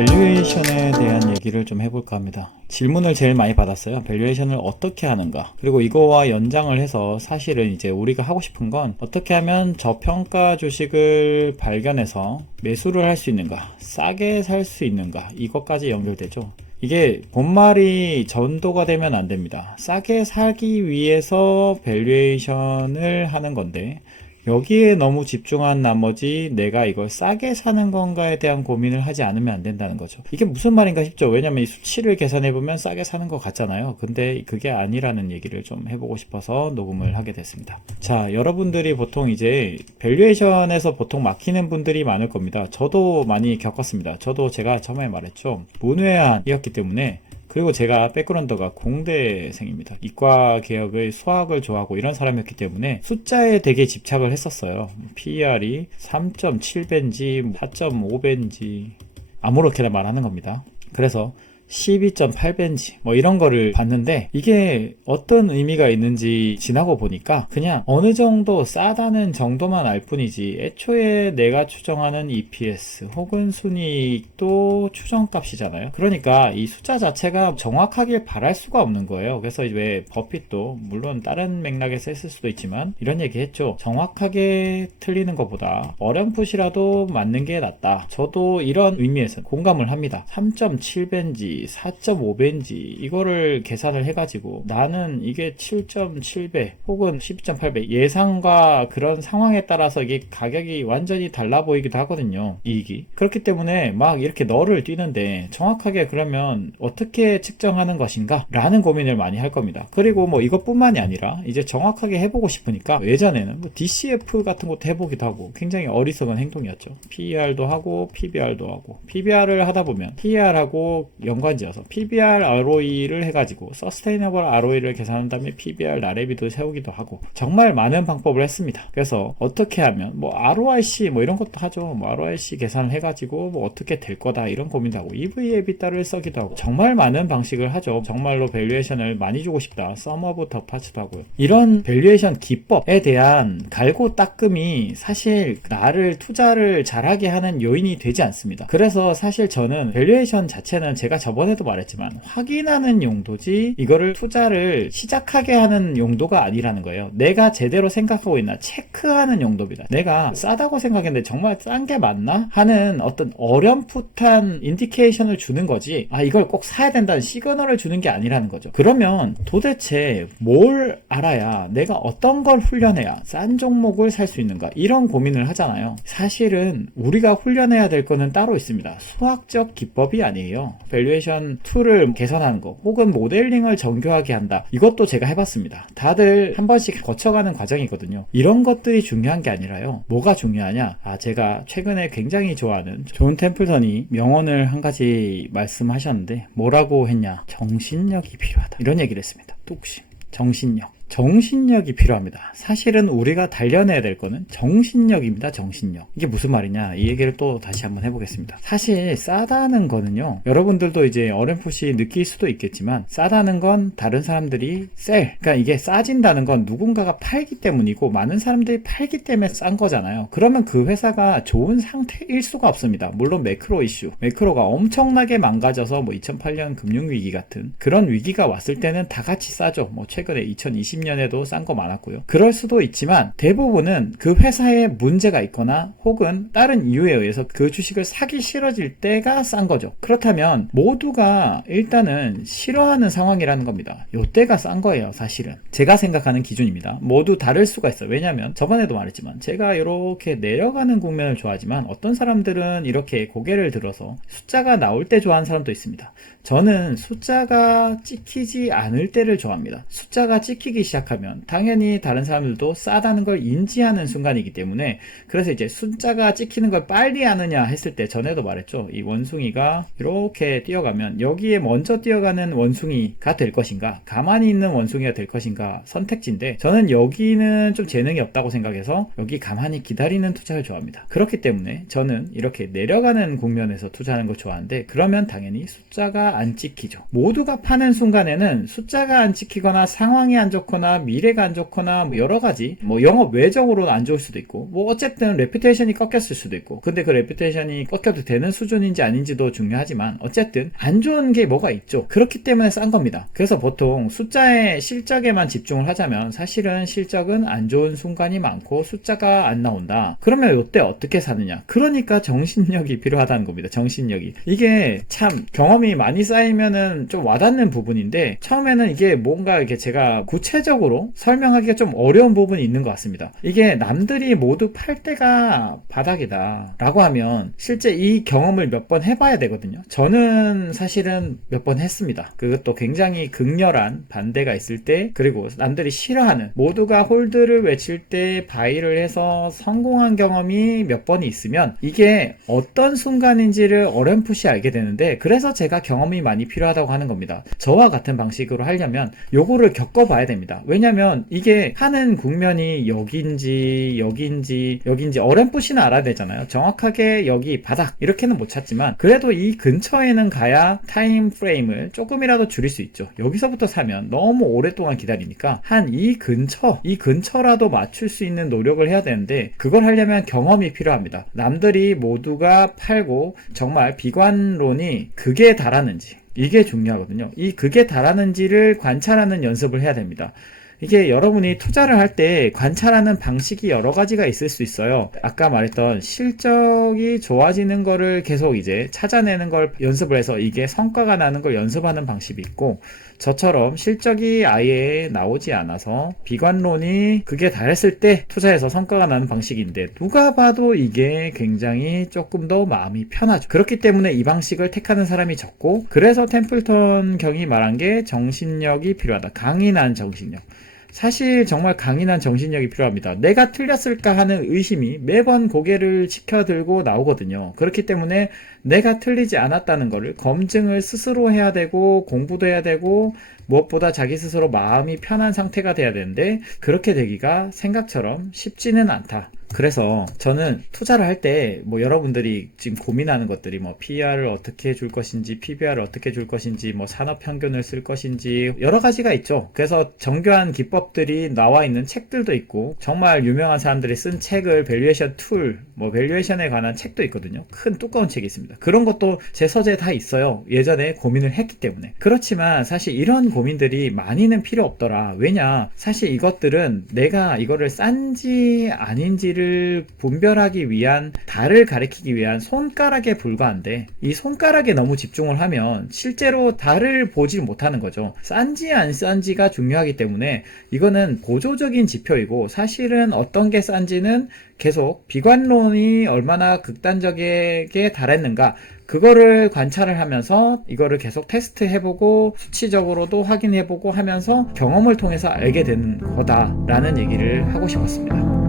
밸류에이션에 대한 얘기를 좀 해볼까 합니다. 질문을 제일 많이 받았어요. 밸류에이션을 어떻게 하는가? 그리고 이거와 연장을 해서 사실은 이제 우리가 하고 싶은 건 어떻게 하면 저평가 주식을 발견해서 매수를 할 수 있는가? 싸게 살 수 있는가? 이것까지 연결되죠. 이게 본말이 전도가 되면 안 됩니다. 싸게 사기 위해서 밸류에이션을 하는 건데 여기에 너무 집중한 나머지 내가 이걸 싸게 사는 건가에 대한 고민을 하지 않으면 안 된다는 거죠. 이게 무슨 말인가 싶죠. 왜냐면 이 수치를 계산해보면 싸게 사는 것 같잖아요. 근데 그게 아니라는 얘기를 좀 해보고 싶어서 녹음을 하게 됐습니다. 자, 여러분들이 보통 이제 밸류에이션에서 보통 막히는 분들이 많을 겁니다. 저도 많이 겪었습니다. 저도 제가 처음에 말했죠. 문외한이었기 때문에, 그리고 제가 백그라운드가 공대생입니다. 이과 계열의 수학을 좋아하고 이런 사람이었기 때문에 숫자에 되게 집착을 했었어요. PER이 3.7배인지 4.5배인지 아무렇게나 말하는 겁니다. 그래서 12.8배인지 뭐 이런 거를 봤는데 이게 어떤 의미가 있는지 지나고 보니까 그냥 어느 정도 싸다는 정도만 알 뿐이지 애초에 내가 추정하는 EPS 혹은 순이익도 추정값이잖아요. 그러니까 이 숫자 자체가 정확하길 바랄 수가 없는 거예요. 그래서 왜 버핏도 물론 다른 맥락에서 했을 수도 있지만 이런 얘기 했죠. 정확하게 틀리는 것보다 어렴풋이라도 맞는 게 낫다. 저도 이런 의미에서 공감을 합니다. 3.7배인지 4.5배인지 이거를 계산을 해가지고 나는 이게 7.7배 혹은 12.8배 예상과 그런 상황에 따라서 이게 가격이 완전히 달라 보이기도 하거든요. 이익이. 그렇기 때문에 막 이렇게 너를 뛰는데 정확하게 그러면 어떻게 측정하는 것인가? 라는 고민을 많이 할 겁니다. 그리고 뭐 이것뿐만이 아니라 이제 정확하게 해보고 싶으니까 예전에는 뭐 DCF 같은 것도 해보기도 하고 굉장히 어리석은 행동이었죠. PER도 하고 PBR도 하고 PBR을 하다 보면 PER하고 연관지어서 PBR ROE를 해가지고 Sustainable ROE를 계산한 다음에 PBR 나래비도 세우기도 하고 정말 많은 방법을 했습니다. 그래서 어떻게 하면 뭐 ROIC 뭐 이런 것도 하죠. 뭐 ROIC 계산을 해가지고 뭐 어떻게 될 거다 이런 고민도 하고 EV, EBITDA를 쓰기도 하고 정말 많은 방식을 하죠. 정말로 밸류에이션을 많이 주고 싶다. Sum of the parts도 하고요. 이런 밸류에이션 기법에 대한 갈고 닦음이 사실 나를 투자를 잘하게 하는 요인이 되지 않습니다. 그래서 사실 저는 밸류에이션 자체는 제가 저번에도 말했지만 확인하는 용도지 이거를 투자를 시작하게 하는 용도가 아니라는 거예요. 내가 제대로 생각하고 있나 체크하는 용도입니다. 내가 싸다고 생각했는데 정말 싼 게 맞나? 하는 어떤 어렴풋한 인디케이션을 주는 거지 이걸 꼭 사야 된다는 시그널을 주는 게 아니라는 거죠. 그러면 도대체 뭘 알아야 내가 어떤 걸 훈련해야 싼 종목을 살 수 있는가 이런 고민을 하잖아요. 사실은 우리가 훈련해야 될 거는 따로 있습니다. 수학적 기법이 아니에요. 밸류에이션 툴을 개선하는 거 혹은 모델링을 정교하게 한다. 이것도 제가 해봤습니다. 다들 한 번씩 거쳐가는 과정이거든요. 이런 것들이 중요한 게 아니라요. 뭐가 중요하냐? 제가 최근에 굉장히 좋아하는 존 템플턴이 명언을 한 가지 말씀하셨는데 뭐라고 했냐? 정신력이 필요하다. 이런 얘기를 했습니다. 뚝심. 정신력이 필요합니다. 사실은 우리가 단련해야 될 거는 정신력입니다. 정신력. 이게 무슨 말이냐? 이 얘기를 또 다시 한번 해보겠습니다. 사실 싸다는 거는요. 여러분들도 이제 어렴풋이 느낄 수도 있겠지만 싸다는 건 다른 사람들이 그러니까 이게 싸진다는 건 누군가가 팔기 때문이고 많은 사람들이 팔기 때문에 싼 거잖아요. 그러면 그 회사가 좋은 상태일 수가 없습니다. 물론 매크로 이슈. 매크로가 엄청나게 망가져서 뭐 2008년 금융위기 같은 그런 위기가 왔을 때는 다 같이 싸죠. 뭐 최근에 2020년에도 싼 거 많았고요. 그럴 수도 있지만 대부분은 그 회사에 문제가 있거나 혹은 다른 이유에 의해서 그 주식을 사기 싫어질 때가 싼 거죠. 그렇다면 모두가 일단은 싫어하는 상황이라는 겁니다. 요때가 싼 거예요. 사실은 제가 생각하는 기준입니다. 모두 다를 수가 있어요. 왜냐하면 저번에도 말했지만 제가 이렇게 내려가는 국면을 좋아하지만 어떤 사람들은 이렇게 고개를 들어서 숫자가 나올 때 좋아하는 사람도 있습니다. 저는 숫자가 찍히지 않을 때를 좋아합니다. 숫자가 찍히기 시작하면 당연히 다른 사람들도 싸다는 걸 인지하는 순간이기 때문에 그래서 이제 숫자가 찍히는 걸 빨리 아느냐 했을 때 전에도 말했죠. 이 원숭이가 이렇게 뛰어가면 여기에 먼저 뛰어가는 원숭이가 될 것인가 가만히 있는 원숭이가 될 것인가 선택지인데 저는 여기는 좀 재능이 없다고 생각해서 여기 가만히 기다리는 투자를 좋아합니다. 그렇기 때문에 저는 이렇게 내려가는 국면에서 투자하는 걸 좋아하는데 그러면 당연히 숫자가 안 찍히죠. 모두가 파는 순간에는 숫자가 안 찍히거나 상황이 안 좋거나 좋거나 미래가 안 좋거나 뭐 여러 가지 뭐 영업 외적으로는 안 좋을 수도 있고 뭐 어쨌든 레퓨테이션이 꺾였을 수도 있고 근데 그 레퓨테이션이 꺾여도 되는 수준인지 아닌지도 중요하지만 어쨌든 안 좋은 게 뭐가 있죠. 그렇기 때문에 싼 겁니다. 그래서 보통 숫자의 실적에만 집중을 하자면 사실은 실적은 안 좋은 순간이 많고 숫자가 안 나온다. 그러면 이때 어떻게 사느냐? 그러니까 정신력이 필요하다는 겁니다. 정신력이. 이게 참 경험이 많이 쌓이면은 좀 와닿는 부분인데 처음에는 이게 뭔가 이렇게 제가 구체적으로 설명하기가 좀 어려운 부분이 있는 것 같습니다. 이게 남들이 모두 팔 때가 바닥이다 라고 하면 실제 이 경험을 몇 번 해봐야 되거든요. 저는 사실은 몇 번 했습니다. 그것도 굉장히 극렬한 반대가 있을 때 그리고 남들이 싫어하는 모두가 홀드를 외칠 때 바이를 해서 성공한 경험이 몇 번이 있으면 이게 어떤 순간인지를 어렴풋이 알게 되는데 그래서 제가 경험이 많이 필요하다고 하는 겁니다. 저와 같은 방식으로 하려면 요거를 겪어봐야 됩니다. 왜냐면 이게 하는 국면이 여기인지 어렴풋이는 알아야 되잖아요. 정확하게 여기 바닥 이렇게는 못 찾지만 그래도 이 근처에는 가야 타임 프레임을 조금이라도 줄일 수 있죠. 여기서부터 사면 너무 오랫동안 기다리니까 한 이 근처라도 맞출 수 있는 노력을 해야 되는데 그걸 하려면 경험이 필요합니다. 남들이 모두가 팔고 정말 비관론이 극에 달하는지 이게 중요하거든요. 이 극에 달하는지를 관찰하는 연습을 해야 됩니다. 이게 여러분이 투자를 할 때 관찰하는 방식이 여러 가지가 있을 수 있어요. 아까 말했던 실적이 좋아지는 거를 계속 이제 찾아내는 걸 연습을 해서 이게 성과가 나는 걸 연습하는 방식이 있고 저처럼 실적이 아예 나오지 않아서 비관론이 극에 달했을 때 투자해서 성과가 나는 방식인데 누가 봐도 이게 굉장히 조금 더 마음이 편하죠. 그렇기 때문에 이 방식을 택하는 사람이 적고 그래서 템플턴 경이 말한 게 정신력이 필요하다. 강인한 정신력. 사실 정말 강인한 정신력이 필요합니다. 내가 틀렸을까 하는 의심이 매번 고개를 치켜들고 나오거든요. 그렇기 때문에 내가 틀리지 않았다는 것을 검증을 스스로 해야 되고 공부도 해야 되고 무엇보다 자기 스스로 마음이 편한 상태가 돼야 되는데 그렇게 되기가 생각처럼 쉽지는 않다. 그래서 저는 투자를 할 때 뭐 여러분들이 지금 고민하는 것들이 뭐 PER을 어떻게 줄 것인지 PBR을 어떻게 줄 것인지 뭐 산업평균을 쓸 것인지 여러 가지가 있죠. 그래서 정교한 기법들이 나와 있는 책들도 있고 정말 유명한 사람들이 쓴 책을 밸류에이션 툴 뭐 밸류에이션에 관한 책도 있거든요. 큰 두꺼운 책이 있습니다. 그런 것도 제 서재에 다 있어요. 예전에 고민을 했기 때문에. 그렇지만 사실 이런 고민들이 많이는 필요 없더라. 왜냐 사실 이것들은 내가 이거를 싼지 아닌지를 분별하기 위한 달을 가리키기 위한 손가락에 불과한데 이 손가락에 너무 집중을 하면 실제로 달을 보지 못하는 거죠. 싼지 안 싼지가 중요하기 때문에 이거는 보조적인 지표이고 사실은 어떤 게 싼지는 계속 비관론이 얼마나 극단적이게 달했는가 그거를 관찰을 하면서 이거를 계속 테스트 해보고 수치적으로도 확인해보고 하면서 경험을 통해서 알게 되는 거다라는 얘기를 하고 싶었습니다.